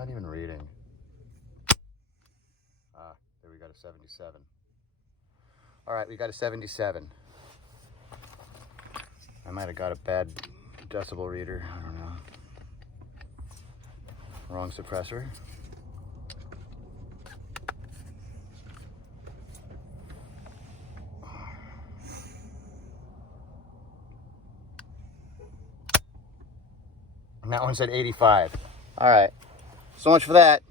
not even reading. Ah, there we got a 77. All right, we got a 77. I might have got a bad decibel reader. I don't know. Wrong suppressor. And that one said 85. All right. So much for that.